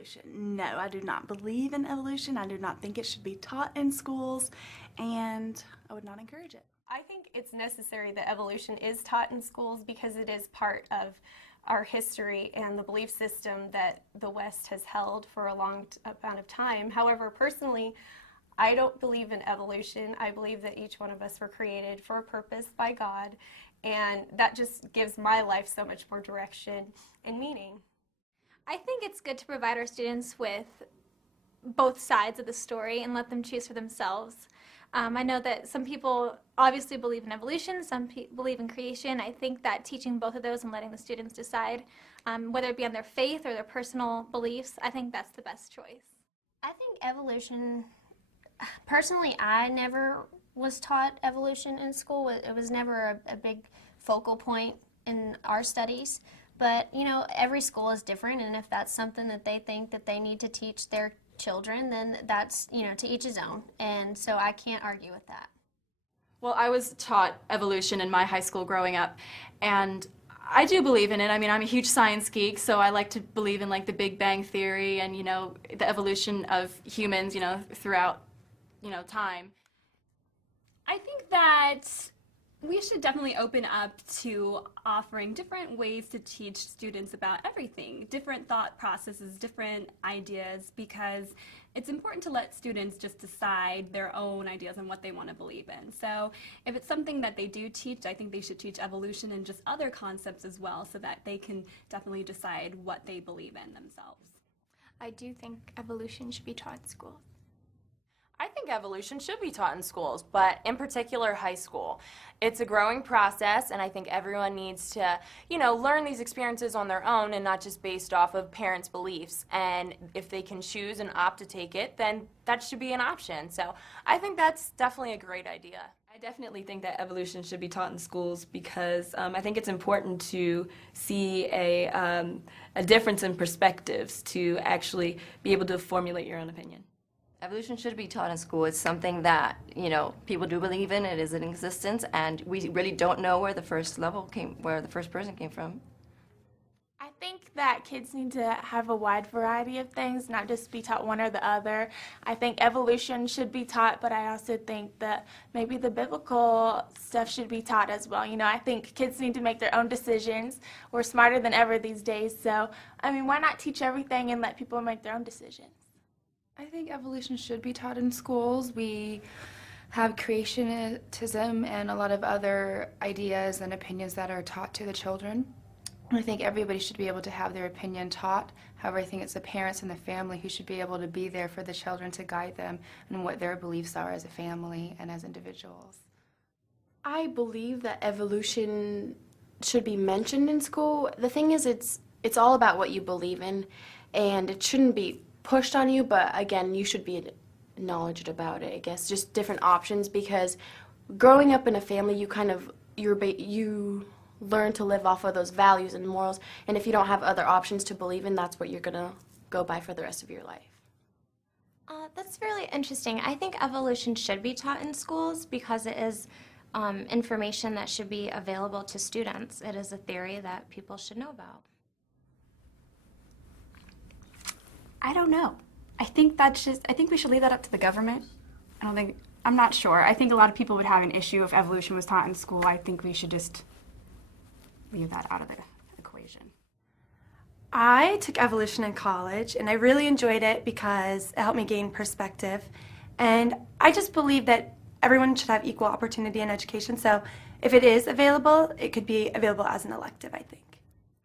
evolution. No, I do not believe in evolution. I do not think it should be taught in schools, and I would not encourage it. I think it's necessary that evolution is taught in schools because it is part of our history and the belief system that the West has held for a long amount of time. However, personally, I don't believe in evolution. I believe that each one of us were created for a purpose by God, and that just gives my life so much more direction and meaning. I think it's good to provide our students with both sides of the story and let them choose for themselves. I know that some people obviously believe in evolution, some believe in creation. I think that teaching both of those and letting the students decide, whether it be on their faith or their personal beliefs, I think that's the best choice. I think evolution, personally, I never was taught evolution in school. It was never a big focal point in our studies. But, you know, every school is different, and if that's something that they think that they need to teach their children, then that's, you know, to each his own. And so I can't argue with that. Well, I was taught evolution in my high school growing up, and I do believe in it. I mean, I'm a huge science geek, so I like to believe in, like, the Big Bang Theory and, you know, the evolution of humans, you know, throughout, you know, time. I think that we should definitely open up to offering different ways to teach students about everything, different thought processes, different ideas, because it's important to let students just decide their own ideas on what they want to believe in. So if it's something that they do teach, I think they should teach evolution and just other concepts as well so that they can definitely decide what they believe in themselves. I do think evolution should be taught in schools. I think evolution should be taught in schools, but in particular high school. It's a growing process, and I think everyone needs to, you know, learn these experiences on their own and not just based off of parents' beliefs. And if they can choose and opt to take it, then that should be an option. So I think that's definitely a great idea. I definitely think that evolution should be taught in schools because I think it's important to see a difference in perspectives to actually be able to formulate your own opinion. Evolution should be taught in school. It's something that, you know, people do believe in. It is in existence, and we really don't know where the first person came from. I think that kids need to have a wide variety of things, not just be taught one or the other. I think evolution should be taught, but I also think that maybe the biblical stuff should be taught as well. You know, I think kids need to make their own decisions. We're smarter than ever these days, so, I mean, why not teach everything and let people make their own decisions? I think evolution should be taught in schools. We have creationism and a lot of other ideas and opinions that are taught to the children. I think everybody should be able to have their opinion taught. However, I think it's the parents and the family who should be able to be there for the children to guide them and what their beliefs are as a family and as individuals. I believe that evolution should be mentioned in school. The thing is, it's all about what you believe in, and it shouldn't be pushed on you, but again, you should be knowledgeable about it, I guess, just different options, because growing up in a family, you learn to live off of those values and morals, and if you don't have other options to believe in, that's what you're going to go by for the rest of your life. That's really interesting. I think evolution should be taught in schools because it is information that should be available to students. It is a theory that people should know about. I don't know. I think we should leave that up to the government. I'm not sure. I think a lot of people would have an issue if evolution was taught in school. I think we should just leave that out of the equation. I took evolution in college, and I really enjoyed it because it helped me gain perspective. And I just believe that everyone should have equal opportunity in education. So if it is available, it could be available as an elective, I think.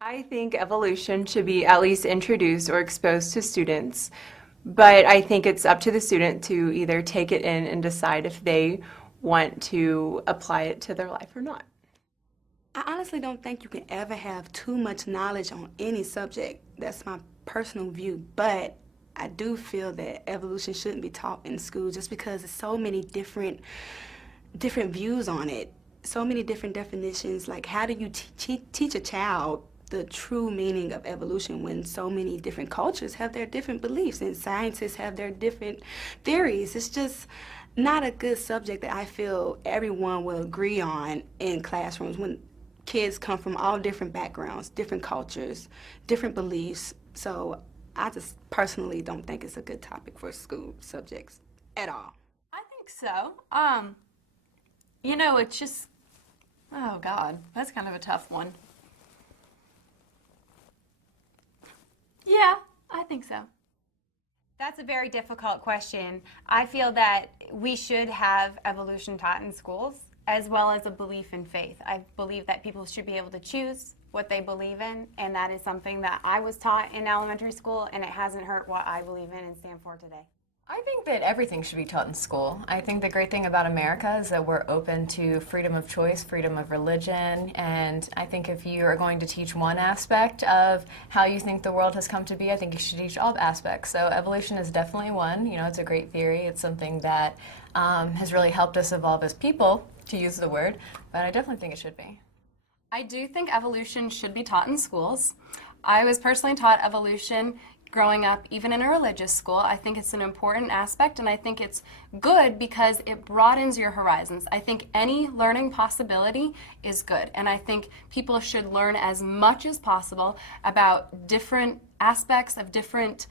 I think evolution should be at least introduced or exposed to students, but I think it's up to the student to either take it in and decide if they want to apply it to their life or not. I honestly don't think you can ever have too much knowledge on any subject. That's my personal view, but I do feel that evolution shouldn't be taught in school just because there's so many different views on it, so many different definitions. Like, how do you teach a child the true meaning of evolution when so many different cultures have their different beliefs and scientists have their different theories? It's just not a good subject that I feel everyone will agree on in classrooms when kids come from all different backgrounds, different cultures, different beliefs. So I just personally don't think it's a good topic for school subjects at all. I think so. It's just, oh God, that's kind of a tough one. Yeah, I think so. That's a very difficult question. I feel that we should have evolution taught in schools, as well as a belief in faith. I believe that people should be able to choose what they believe in, and that is something that I was taught in elementary school, and it hasn't hurt what I believe in and stand for today. I think that everything should be taught in school. I think the great thing about America is that we're open to freedom of choice, freedom of religion, and I think if you are going to teach one aspect of how you think the world has come to be, I think you should teach all aspects. So evolution is definitely one. It's a great theory. It's something that has really helped us evolve as people, to use the word, but I definitely think it should be. I do think evolution should be taught in schools. I was personally taught evolution growing up, even in a religious school. I think it's an important aspect, and I think it's good because it broadens your horizons. I think any learning possibility is good, and I think people should learn as much as possible about different aspects of different,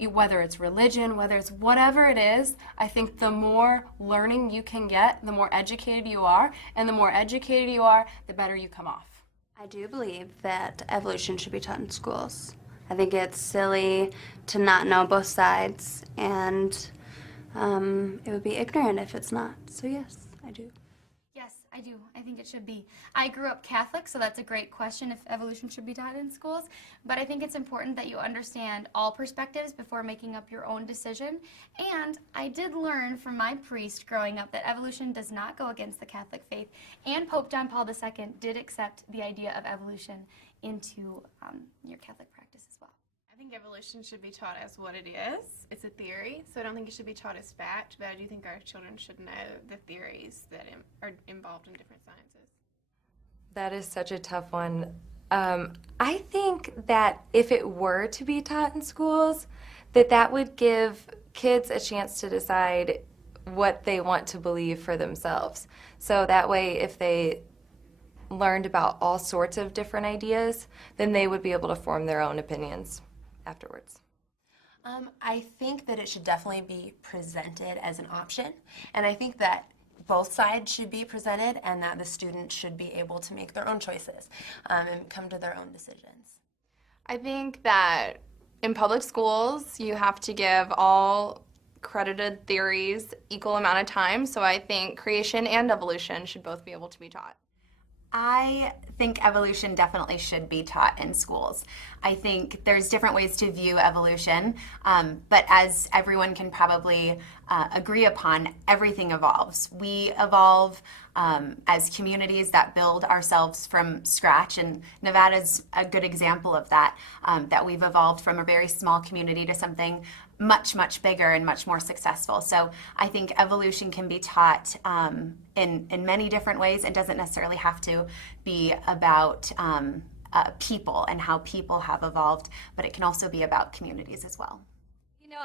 whether it's religion, whether it's whatever it is. I think the more learning you can get, the more educated you are, and the more educated you are, the better you come off. I do believe that evolution should be taught in schools. I think it's silly to not know both sides, and it would be ignorant if it's not. So yes, I do. Yes, I do. I think it should be. I grew up Catholic, so that's a great question if evolution should be taught in schools. But I think it's important that you understand all perspectives before making up your own decision. And I did learn from my priest growing up that evolution does not go against the Catholic faith. And Pope John Paul II did accept the idea of evolution into your Catholic practice as well. I think evolution should be taught as what it is. It's a theory, so I don't think it should be taught as fact, but I do think our children should know the theories that are involved in different sciences. That is such a tough one. I think that if it were to be taught in schools, that would give kids a chance to decide what they want to believe for themselves. So that way, if they learned about all sorts of different ideas, then they would be able to form their own opinions afterwards. I think that it should definitely be presented as an option, and I think that both sides should be presented and that the students should be able to make their own choices and come to their own decisions. I think that in public schools, you have to give all credited theories equal amount of time, so I think creation and evolution should both be able to be taught. I think evolution definitely should be taught in schools. I think there's different ways to view evolution, but as everyone can probably agree upon, everything evolves. We evolve as communities that build ourselves from scratch, and Nevada's a good example of that, that we've evolved from a very small community to something much, much bigger and much more successful. So I think evolution can be taught in many different ways. It doesn't necessarily have to be about people and how people have evolved, but it can also be about communities as well.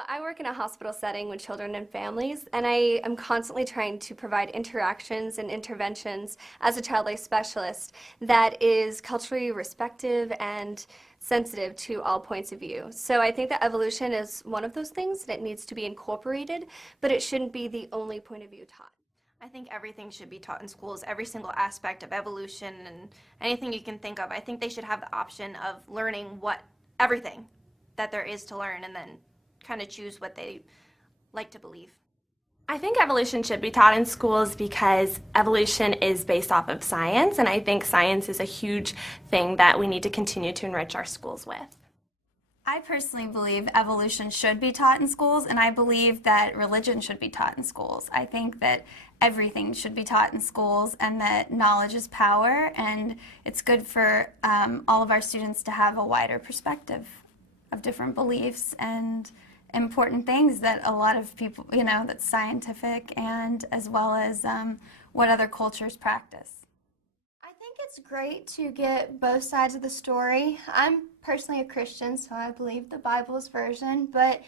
I work in a hospital setting with children and families, and I am constantly trying to provide interactions and interventions as a child life specialist that is culturally respectful and sensitive to all points of view. So I think that evolution is one of those things that needs to be incorporated, but it shouldn't be the only point of view taught. I think everything should be taught in schools, every single aspect of evolution and anything you can think of. I think they should have the option of learning everything that there is to learn, and then kind of choose what they like to believe. I think evolution should be taught in schools because evolution is based off of science, and I think science is a huge thing that we need to continue to enrich our schools with. I personally believe evolution should be taught in schools, and I believe that religion should be taught in schools. I think that everything should be taught in schools, and that knowledge is power, and it's good for all of our students to have a wider perspective of different beliefs and important things that a lot of people, that's scientific, and as well as what other cultures practice. I think it's great to get both sides of the story. I'm personally a Christian, so I believe the Bible's version, but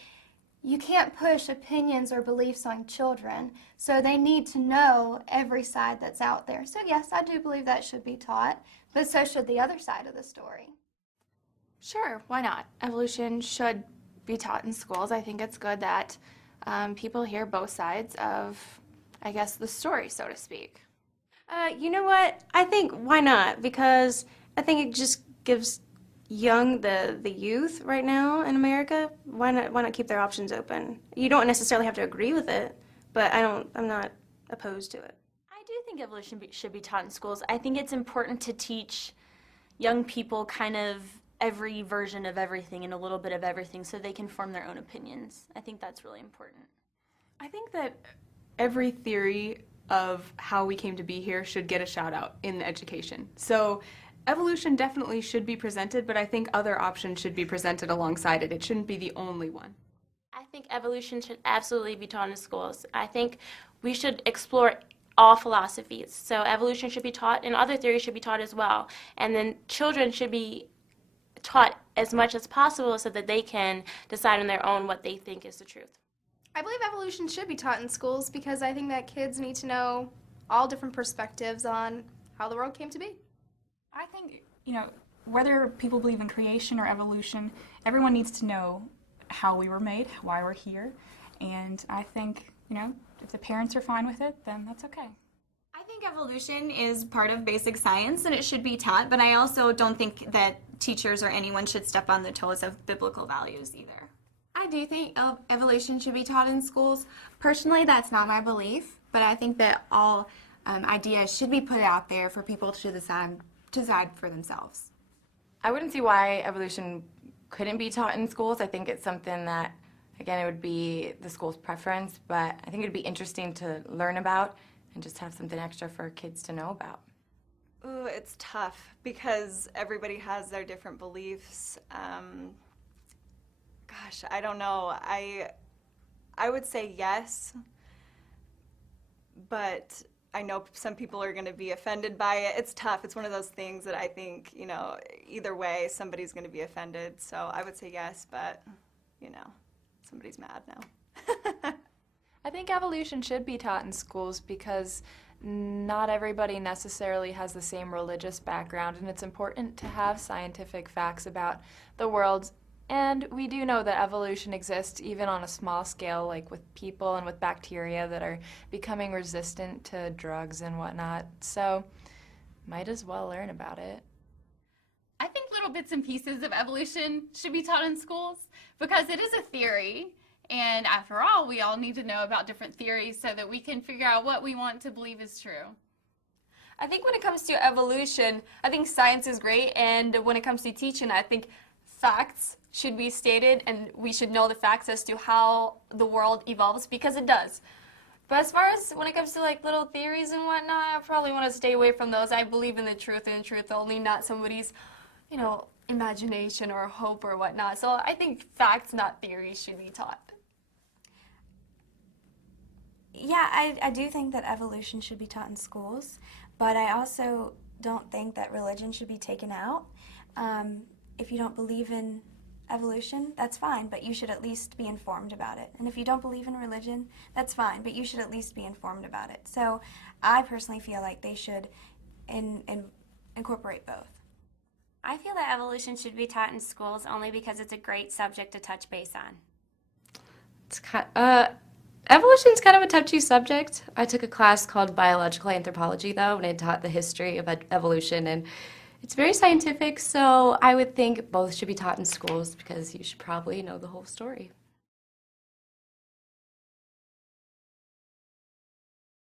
you can't push opinions or beliefs on children, so they need to know every side that's out there. So yes, I do believe that should be taught, but so should the other side of the story. Sure, why not? Evolution should be taught in schools. I think it's good that people hear both sides of, I guess, the story, so to speak. You know what? I think why not? Because I think it just gives the youth right now in America, why not keep their options open? You don't necessarily have to agree with it, but I'm not opposed to it. I do think evolution should be taught in schools. I think it's important to teach young people kind of every version of everything and a little bit of everything so they can form their own opinions. I think that's really important. I think that every theory of how we came to be here should get a shout out in the education. So evolution definitely should be presented, but I think other options should be presented alongside it. It shouldn't be the only one. I think evolution should absolutely be taught in schools. I think we should explore all philosophies. So evolution should be taught and other theories should be taught as well. And then children should be taught as much as possible so that they can decide on their own what they think is the truth. I believe evolution should be taught in schools because I think that kids need to know all different perspectives on how the world came to be. I think, whether people believe in creation or evolution, everyone needs to know how we were made, why we're here, and I think, if the parents are fine with it, then that's okay. I think evolution is part of basic science and it should be taught, but I also don't think that teachers or anyone should step on the toes of biblical values either. I do think evolution should be taught in schools. Personally, that's not my belief, but I think that all ideas should be put out there for people to decide for themselves. I wouldn't see why evolution couldn't be taught in schools. I think it's something that, again, it would be the school's preference, but I think it'd be interesting to learn about and just have something extra for kids to know about. Ooh, it's tough because everybody has their different beliefs. Gosh, I don't know. I would say yes, but I know some people are going to be offended by it. It's tough. It's one of those things that I think, either way, somebody's going to be offended. So I would say yes, but, somebody's mad now. I think evolution should be taught in schools because not everybody necessarily has the same religious background, and it's important to have scientific facts about the world. And we do know that evolution exists even on a small scale, like with people and with bacteria that are becoming resistant to drugs and whatnot. So might as well learn about it. I think little bits and pieces of evolution should be taught in schools because it is a theory. And after all, we all need to know about different theories so that we can figure out what we want to believe is true. I think when it comes to evolution, I think science is great, and when it comes to teaching, I think facts should be stated and we should know the facts as to how the world evolves because it does. But as far as when it comes to little theories and whatnot, I probably want to stay away from those. I believe in the truth and the truth only, not somebody's, imagination or hope or whatnot. So I think facts, not theories, should be taught. Yeah, I do think that evolution should be taught in schools, but I also don't think that religion should be taken out. If you don't believe in evolution, that's fine, but you should at least be informed about it. And if you don't believe in religion, that's fine, but you should at least be informed about it. So I personally feel like they should incorporate both. I feel that evolution should be taught in schools only because it's a great subject to touch base on. Evolution's kind of a touchy subject. I took a class called biological anthropology, though, and it taught the history of evolution, and it's very scientific, so I would think both should be taught in schools because you should probably know the whole story.